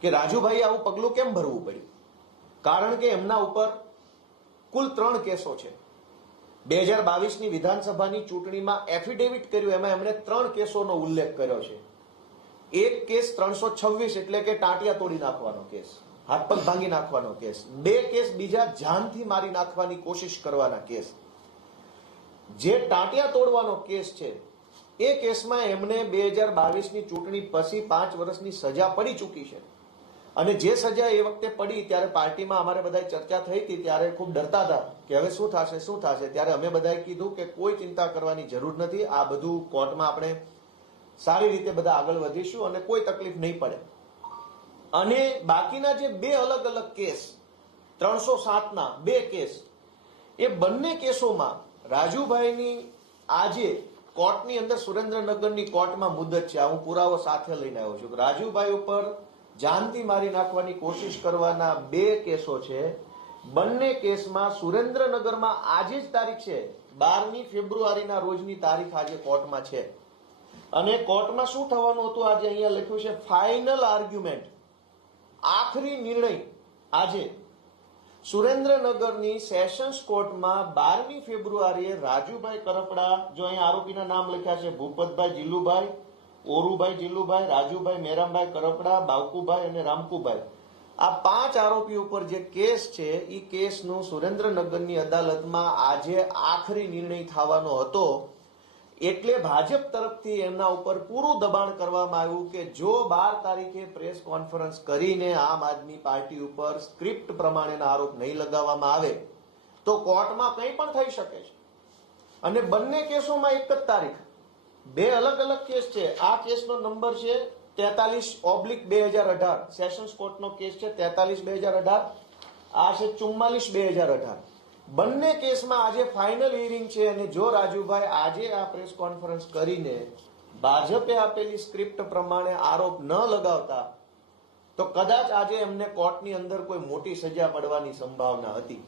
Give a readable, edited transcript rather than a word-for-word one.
કે રાજુભાઈ આવું પગલું કેમ ભરવું પડ્યું? કારણ કે એમના ઉપર કુલ 3 કેસો છે. 2022ની વિધાનસભાની ચૂંટણીમાં એફિડેવિટ કર્યું, એમાં એમણે 3 કેસોનો ઉલ્લેખ કર્યો છે. એક કેસ 326 એટલે કે ટાંટિયા તોડી નાખવાનો કેસ, હાથ પગ ભાંગી નાખવાનો કેસ. 2 કેસ બીજા જાનથી મારી નાખવાની કોશિશ કરવાના કેસ. જે ટાંટિયા તોડવાનો કેસ છે એ કેસમાં એમને 2022ની ચૂંટણી પછી 5 વર્ષની સજા પડી ચૂકી છે. અને જે સજા એ વખતે પડી ત્યારે પાર્ટીમાં અમારે બધા ચર્ચા થઈ હતી, ત્યારે ખૂબ ડરતા હતા કે હવે શું થશે. ત્યારે અમે બધાએ કીધું કે કોઈ ચિંતા કરવાની જરૂર નથી, આ બધું કોર્ટમાં આપણે સારી રીતે બધા આગળ વધીશું અને કોઈ તકલીફ નહીં પડે. અને બાકીના જે 2 અલગ અલગ કેસ, 307ના 2 કેસ, એ બંને કેસોમાં રાજુભાઈની આજે કોર્ટની અંદર સુરેન્દ્રનગરની કોર્ટમાં મુદત છે. હું પુરાવો સાથે લઈને આવ્યો છું. રાજુભાઈ ઉપર જાનથી મારી નાખવાની કોશિશ કરવાના 2 કેસો છે. બંને કેસમાં સુરેન્દ્રનગરમાં આજે જ તારીખ છે, 12મી ફેબ્રુઆરીના રોજની તારીખ આજે કોર્ટમાં છે. અને કોર્ટમાં શું થવાનું હતું આજે અહીંયા લખ્યું છે, ફાઇનલ આર્ગ્યુમેન્ટ, આખરી નિર્ણય આજે સુરેન્દ્રનગરની સેશન્સ કોર્ટમાં 12મી ફેબ્રુઆરીએ રાજુભાઈ કરપડા, જો અહીંયા આરોપીના નામ લખ્યા છે, ભૂપતભાઈ જીલુભાઈ, ઓરુભાઈ જીલુભાઈ, રાજુભાઈ મેરામભાઈ કરપડા, બાવકુભાઈ અને રામકુભાઈ, આ 5 આરોપી ઉપર જે કેસ છે એ કેસનું સુરેન્દ્રનગરની અદાલતમાં આજે આખરી નિર્ણય થવાનો હતો. એટલે ભાજપ તરફથી એમના ઉપર પૂરું દબાણ કરવામાં આવ્યું કે જો 12 તારીખે પ્રેસ કોન્ફરન્સ કરીને આમ આદમી પાર્ટી ઉપર સ્ક્રિપ્ટ પ્રમાણેના આરોપ નહીં લગાવવામાં આવે તો કોર્ટમાં કંઈ પણ થઈ શકે છે. અને બંને કેસોમાં એક જ તારીખ, 2 અલગ અલગ કેસ છે. આ કેસનો નંબર છે 43/2018, સેશન્સ કોર્ટનો કેસ છે 43/2018, આ છે 44/2018. બંને કેસમાં આજે ફાઇનલ હિયરિંગ છે. અને જો રાજુભાઈ આજે આ પ્રેસ કોન્ફરન્સ કરીને ભાજપે આપેલી સ્ક્રિપ્ટ પ્રમાણે આરોપ ન લગાવતા તો કદાચ આજે એમને કોર્ટની અંદર કોઈ મોટી સજા પડવાની સંભાવના હતી.